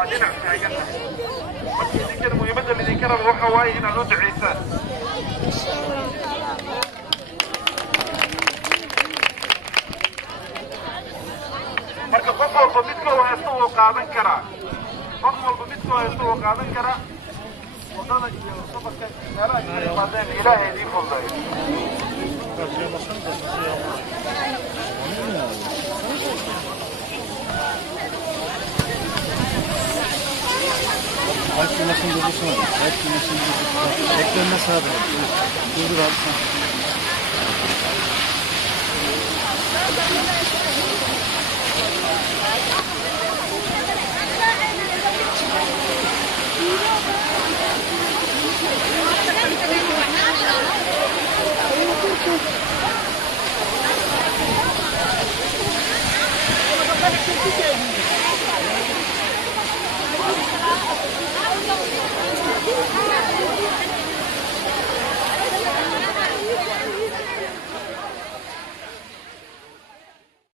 waa dhinac taagana marka idinkana muhiimadda lidinka raba waxa waaye inaad u ducaysaan marka qof walba midka uu haysto wuu qaadan karaa qof walba midka uu haysto wuu qaadan karaa wadada iyo safarka meelaha iyo imaadeen ilaahay idiin fududeeyo Belki maşın durdusu var. Belki maşın durdusu var. Eklenme sağda. Durdur abi sen.